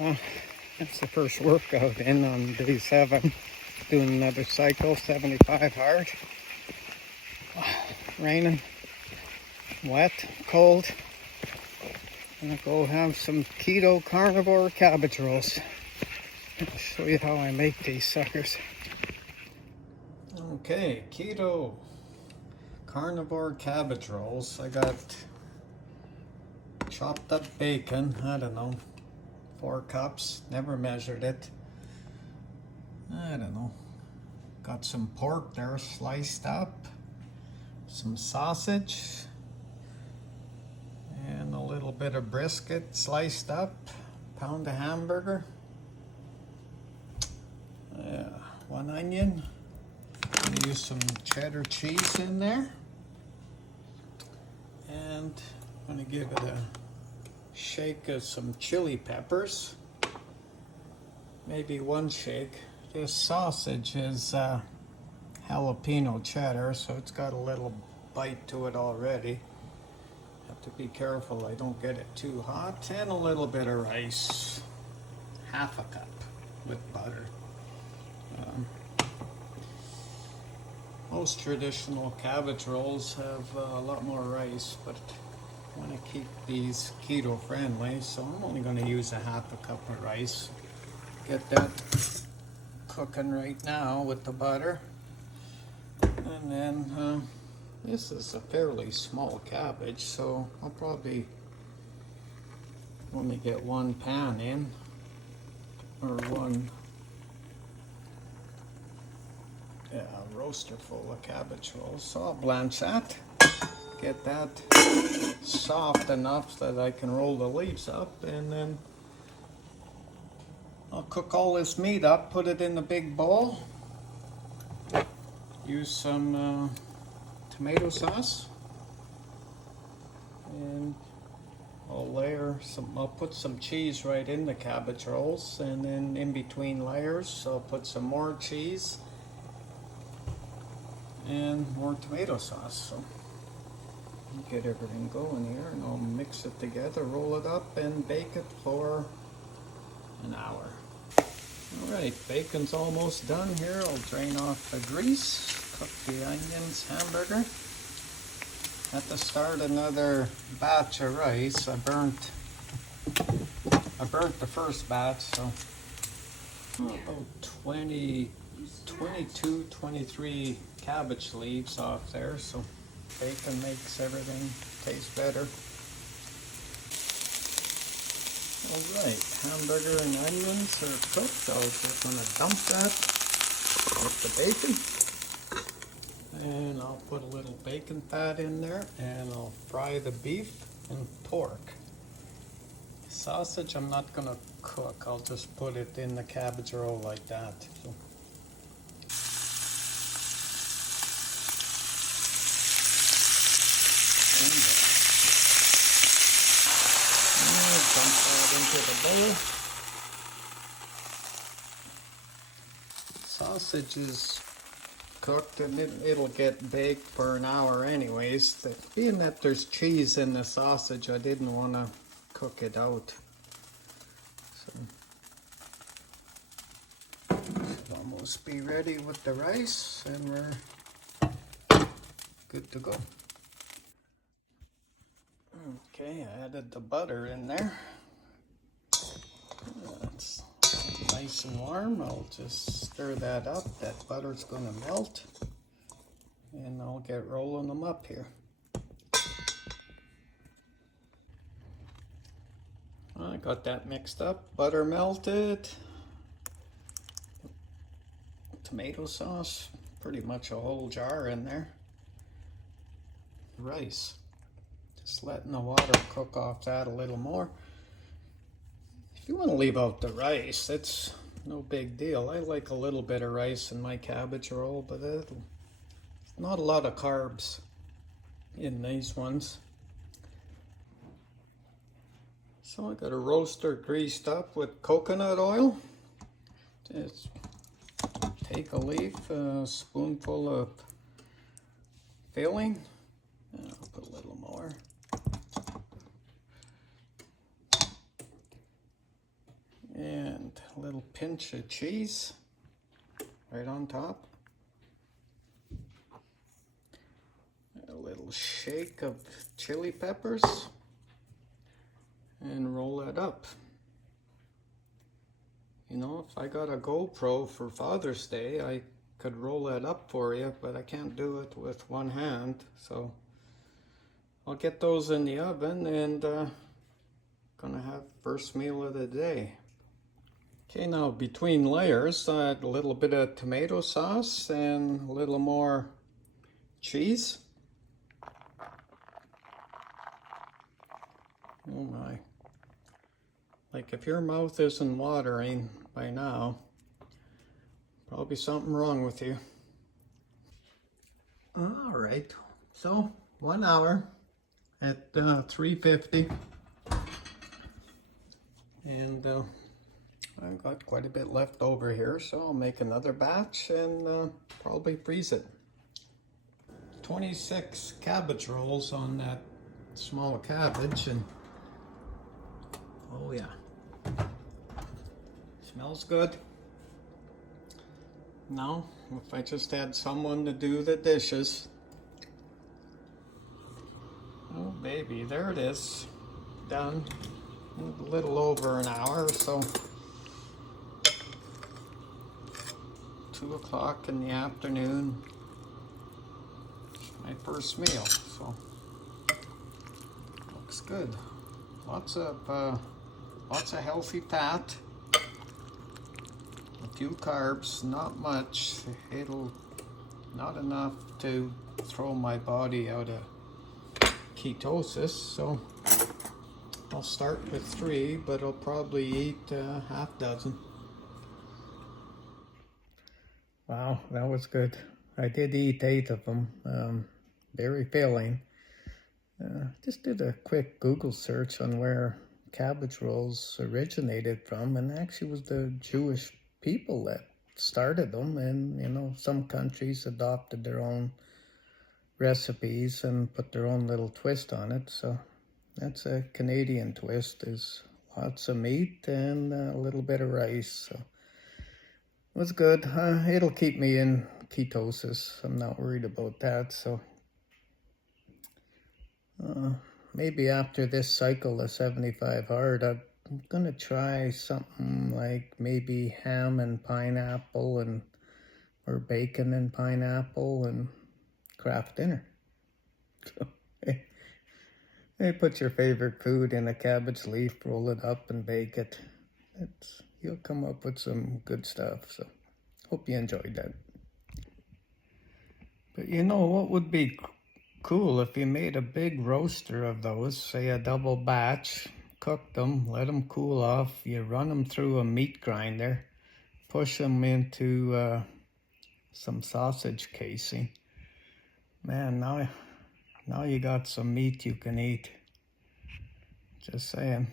Well, that's the first workout in on day 7. Doing another cycle, 75 hard. Raining, wet, cold. I'm gonna go have some Keto Carnivore Cabbage Rolls. I'll show you how I make these suckers. Okay, Keto Carnivore Cabbage Rolls. I got chopped up bacon, I don't know, 4 cups, never measured it. I don't know. Got some pork there sliced up, some sausage, and a little bit of brisket sliced up, pound of hamburger, 1 onion. I'm gonna use some cheddar cheese in there, and I'm gonna give it a shake of some chili peppers, maybe 1 shake. This sausage is jalapeno cheddar, so it's got a little bite to it already. Have to be careful I don't get it too hot. And a little bit of rice, half a cup with butter. Most traditional cabbage rolls have a lot more rice, but I want to keep these keto friendly, so I'm only going to use a half a cup of rice. Get that cooking right now with the butter. And then this is a fairly small cabbage, so I'll probably only get 1 pan in, or one roaster full of cabbage rolls. So I'll blanch that, get that soft enough that I can roll the leaves up, and then I'll cook all this meat up, put it in a big bowl, use some tomato sauce, and I'll put some cheese right in the cabbage rolls, and then in between layers I'll put some more cheese and more tomato sauce. So get everything going here, and I'll mix it together, roll it up, and bake it for an hour. Alright, bacon's almost done here. I'll drain off the grease, cook the onions, hamburger. Have to start another batch of rice. I burnt the first batch, so about 22, 23 cabbage leaves off there, so bacon makes everything taste better. Alright, hamburger and onions are cooked. I'm just going to dump that with the bacon. And I'll put a little bacon fat in there, and I'll fry the beef and pork. Sausage I'm not going to cook. I'll just put it in the cabbage roll like that. So. Dump that into the bowl. Sausage is cooked, and it'll get baked for an hour anyways. Being that there's cheese in the sausage, I didn't want to cook it out. So should almost be ready with the rice, and we're good to go. Okay, I added the butter in there. That's nice and warm. I'll just stir that up. That butter's going to melt, and I'll get rolling them up here. I got that mixed up. Butter melted. Tomato sauce, pretty much a whole jar in there. Rice. Just letting the water cook off that a little more. If you want to leave out the rice, it's no big deal. I like a little bit of rice in my cabbage roll, but not a lot of carbs in these ones. So I got a roaster greased up with coconut oil. Just take a leaf, a spoonful of filling, and I'll put a little more. a little pinch of cheese right on top. A little shake of chili peppers and roll that up. You know, if I got a GoPro for Father's Day, I could roll that up for you, but I can't do it with one hand. So I'll get those in the oven and gonna have first meal of the day. Okay, now between layers, I add a little bit of tomato sauce and a little more cheese. Oh my. Like if your mouth isn't watering by now, probably something wrong with you. All right, so 1 hour at 350. And I've got quite a bit left over here, so I'll make another batch and probably freeze it. 26 cabbage rolls on that small cabbage, and oh yeah, smells good. Now, if I just had someone to do the dishes. Oh baby, there it is, done. A little over an hour, so 2 o'clock in the afternoon, my first meal, so looks good. Lots of healthy fat, a few carbs, not much. It'll not enough to throw my body out of ketosis, so I'll start with 3, but I'll probably eat half dozen. Wow, that was good. I did eat 8 of them. Very filling. Just did a quick Google search on where cabbage rolls originated from, and actually was the Jewish people that started them. And you know, some countries adopted their own recipes and put their own little twist on it. So that's a Canadian twist. Is lots of meat and a little bit of rice. So it was good. It'll keep me in ketosis. I'm not worried about that. So maybe after this cycle of 75 hard, I'm gonna try something like maybe ham and pineapple, and or bacon and pineapple and craft dinner. So, hey, put your favorite food in a cabbage leaf, roll it up and bake it. You'll come up with some good stuff. So hope you enjoyed that. But you know what would be cool if you made a big roaster of those, say a double batch, cook them, let them cool off, you run them through a meat grinder, push them into some sausage casing. Man, now you got some meat you can eat. Just saying.